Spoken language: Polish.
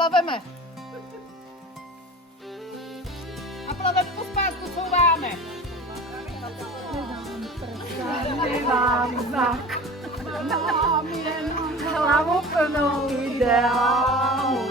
plaveme. A plaveme pospátku, couváme. Vám znak, mám jen hlavu plnou ideálů.